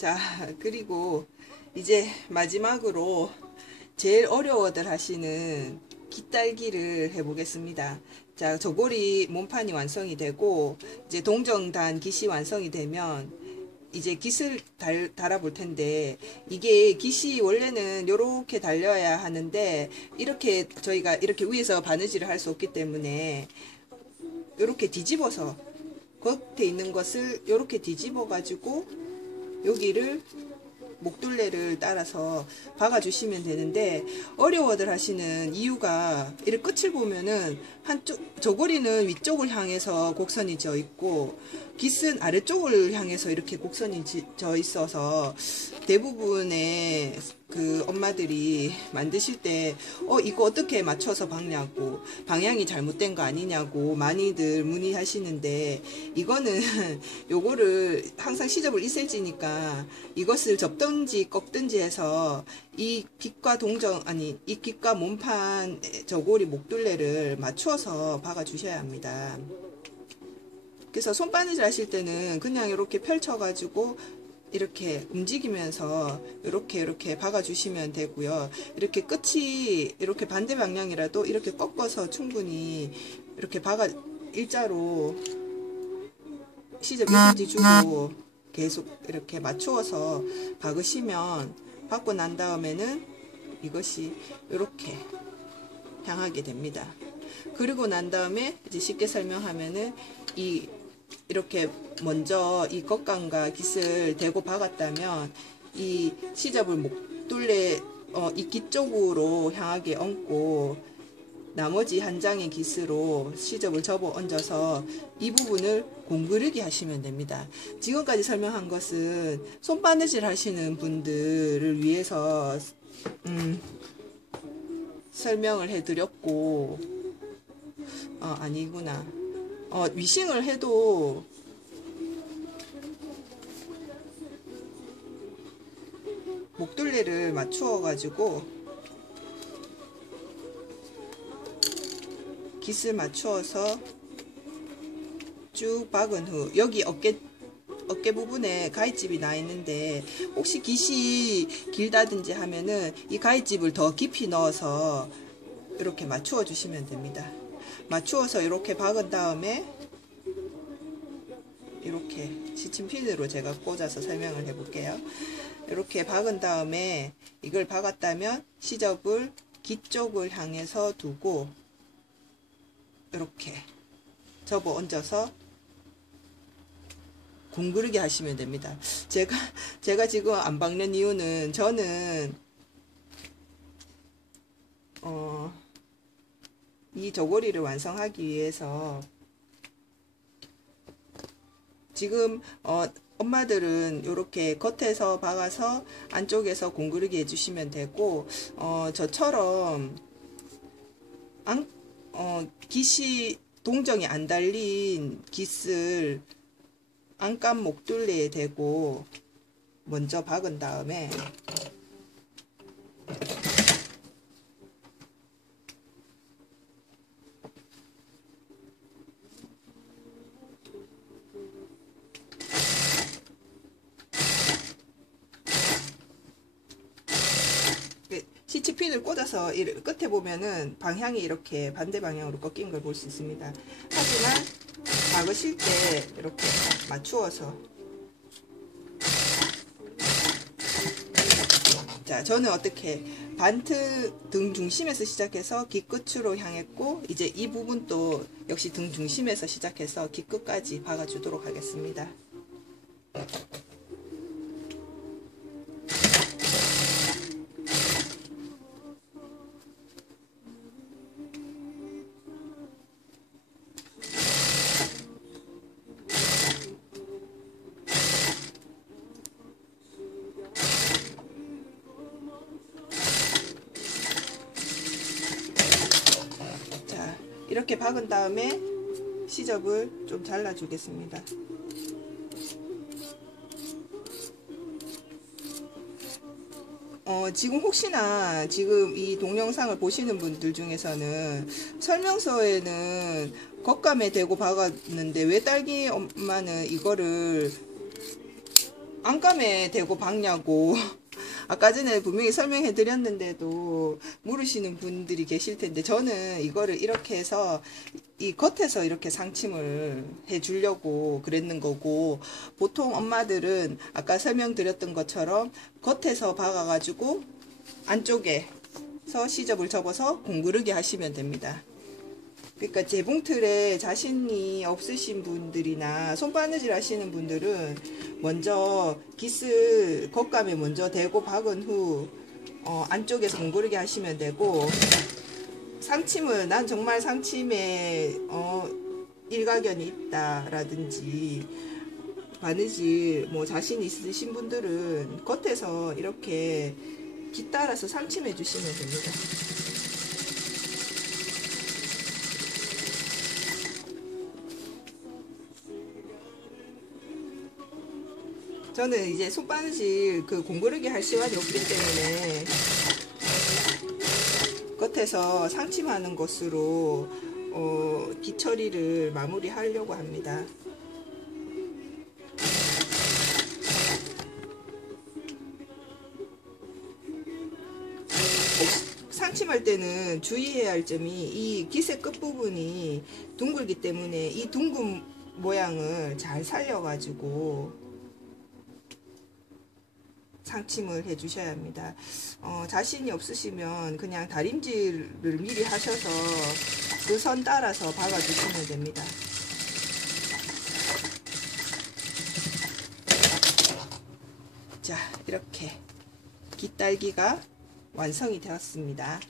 자, 그리고 이제 마지막으로 제일 어려워들 하시는 깃달기를 해보겠습니다. 자, 저고리 몸판이 완성이 되고 이제 동정단 깃이 완성이 되면 이제 깃을 달, 달아볼 텐데 이게 깃이 원래는 이렇게 달려야 하는데 이렇게 저희가 이렇게 위에서 바느질을 할 수 없기 때문에 이렇게 뒤집어서 겉에 있는 것을 이렇게 뒤집어 가지고 여기를 목둘레를 따라서 박아주시면 되는데 어려워들 하시는 이유가 이렇게 끝을 보면은 한쪽 저고리는 위쪽을 향해서 곡선이 져 있고 깃은 아래쪽을 향해서 이렇게 곡선이 지- 져 있어서 대부분의 그 엄마들이 만드실 때 어 이거 어떻게 맞춰서 박냐고 방향이 잘못된 거 아니냐고 많이들 문의하시는데 이거는 요거를 항상 시접을 1cm니까 이것을 접든지 꺾든지 해서 이 깃과 동정 아니 이 깃과 몸판 저고리 목둘레를 맞춰서 박아 주셔야 합니다. 그래서 손바느질 하실 때는 그냥 이렇게 펼쳐가지고 이렇게 움직이면서 이렇게 이렇게 박아주시면 되고요. 이렇게 끝이 이렇게 반대 방향이라도 이렇게 꺾어서 충분히 이렇게 박아 일자로 시접 1cm 주고 계속 이렇게 맞추어서 박으시면 박고 난 다음에는 이것이 이렇게 향하게 됩니다. 그리고 난 다음에 이제 쉽게 설명하면은 이 이렇게 먼저 이 겉감과 깃을 대고 박았다면 이 시접을 목둘레 어, 이깃 쪽으로 향하게 얹고 나머지 한 장의 깃으로 시접을 접어 얹어서 이 부분을 공그르기 하시면 됩니다. 지금까지 설명한 것은 손바느질 하시는 분들을 위해서 음, 설명을 해드렸고 어, 아니구나. 어, 위싱을 해도 목둘레를 맞추어 가지고 깃을 맞추어서 쭉 박은 후 여기 어깨 어깨 부분에 가위집이 나 있는데 혹시 깃이 길다든지 하면은 이 가위집을 더 깊이 넣어서 이렇게 맞추어 주시면 됩니다. 맞추어서 이렇게 박은 다음에 이렇게 시침핀으로 제가 꽂아서 설명을 해볼게요. 이렇게 박은 다음에 이걸 박았다면 시접을 뒤쪽을 향해서 두고 이렇게 접어 얹어서 공그르게 하시면 됩니다. 제가 제가 지금 안 박는 이유는 저는 어, 이 저고리를 완성하기 위해서 지금 어, 엄마들은 이렇게 겉에서 박아서 안쪽에서 공그르게 해주시면 되고 어, 저처럼 안, 어, 깃이 동정이 안 달린 깃을 안감 목둘레에 대고 먼저 박은 다음에 시치 핀을 꽂아서 이 끝에 보면은 방향이 이렇게 반대 방향으로 꺾인 걸 볼 수 있습니다. 하지만 박으실 때 이렇게 맞추어서 자 저는 어떻게 반트 등 중심에서 시작해서 귀 끝으로 향했고 이제 이 부분도 역시 등 중심에서 시작해서 귀 끝까지 박아주도록 하겠습니다. 이렇게 박은 다음에 시접을 좀 잘라 주겠습니다. 어, 지금 혹시나 지금 이 동영상을 보시는 분들 중에서는 설명서에는 겉감에 대고 박았는데 왜 딸기 엄마는 이거를 안감에 대고 박냐고 아까 전에 분명히 설명해 드렸는데도 물으시는 분들이 계실 텐데 저는 이거를 이렇게 해서 이 겉에서 이렇게 상침을 해 주려고 그랬는 거고 보통 엄마들은 아까 설명드렸던 것처럼 겉에서 박아 가지고 안쪽에서 시접을 접어서 공구르기 하시면 됩니다. 그러니까 재봉틀에 자신이 없으신 분들이나 손바느질 하시는 분들은 먼저 기스 겉감에 먼저 대고 박은 후 어, 안쪽에서 공구르기 하시면 되고 상침은 난 정말 상침에 어, 일가견이 있다라든지 바느질 뭐 자신 있으신 분들은 겉에서 이렇게 기 따라서 상침해 주시면 됩니다. 저는 이제 손바느질 그 공구르기 할 시간이 없기 때문에 겉에서 상침하는 것으로 어, 기처리를 마무리하려고 합니다. 상침할 때는 주의해야 할 점이 이 기세 끝부분이 둥글기 때문에 이 둥근 모양을 잘 살려가지고 상침을 해 주셔야 합니다. 어, 자신이 없으시면 그냥 다림질을 미리 하셔서 그 선 따라서 박아 주시면 됩니다. 자, 이렇게 깃딸기가 완성이 되었습니다.